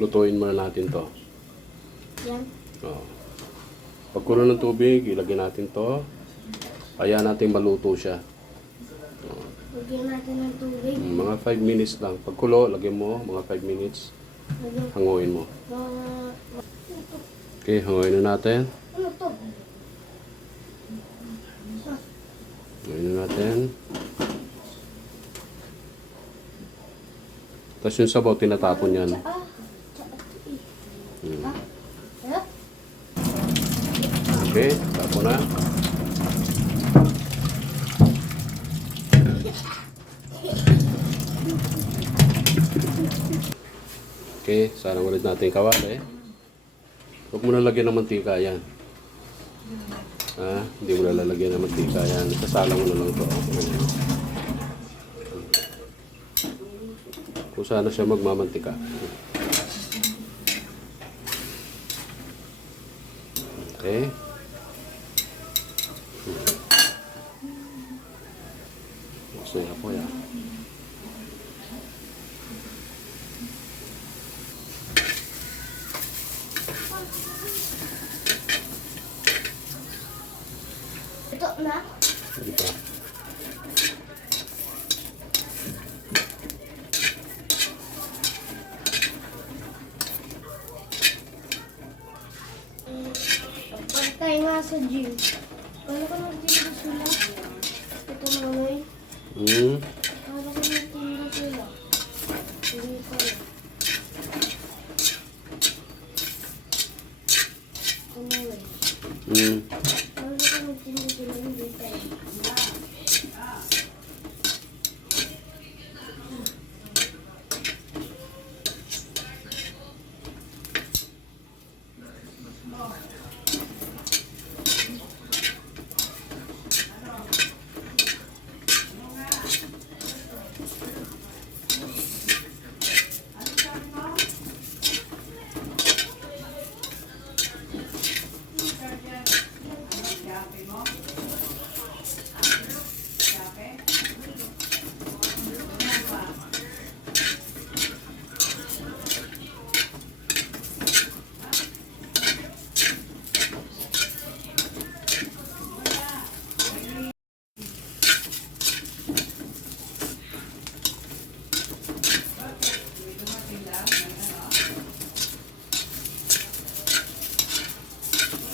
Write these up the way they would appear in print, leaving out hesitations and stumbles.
lutuin muna natin to. Yan. Oh. Pagkulo ng tubig, ilagay natin to. Kaya natin maluto siya. Lagyan natin ng tubig. Mga 5 minutes lang. Pagkulo, lagyan mo mga 5 minutes. Hanguin mo. Okay, hanguin na natin. Ano to? Hanguin na natin. Tapos yung sabaw, tinatapon yan. Okay, tapon na. Okay, sarang ulit natin kawali. Huwag mo na lagyan ng mantika yan. Ha? Hindi mo na lalagyan ng mantika yan. Sasalang mo na lang ito. Kung sana siya magmamantika. Okay. Masaya po yan. Ito na. Di ba? Pagtay nga sa gym. Paano ka nagtinda sila? Ito nanay. Paano ka nagtinda sila? Hindi pala. Ito nanay. Paano ka nagtinda sila? Hindi pala.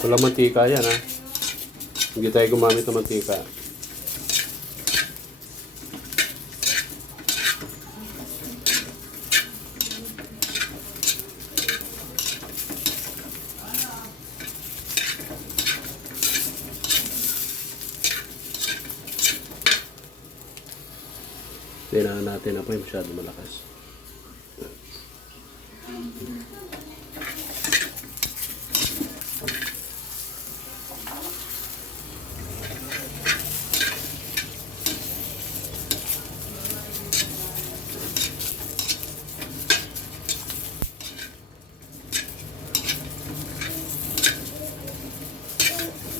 Walang mantika yan, ha? Hindi tayo gumamit ng mantika. Tingnan natin na po yung masyado malakas.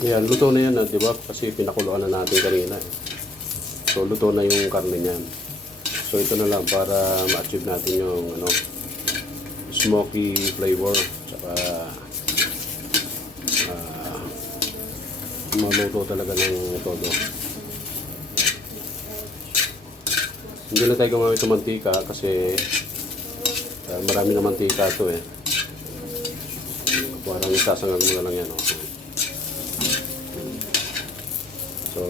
Yan, luto na yan, di ba? Kasi pinakuluan na natin kanina. So, luto na yung karne niyan. So, ito na lang para ma-achieve natin yung smoky flavor. Tsaka maluto talaga ng todo. Hindi na tayo gumamit ng mantika kasi marami na mantika ito eh. Parang isasangag mo na lang yan. So,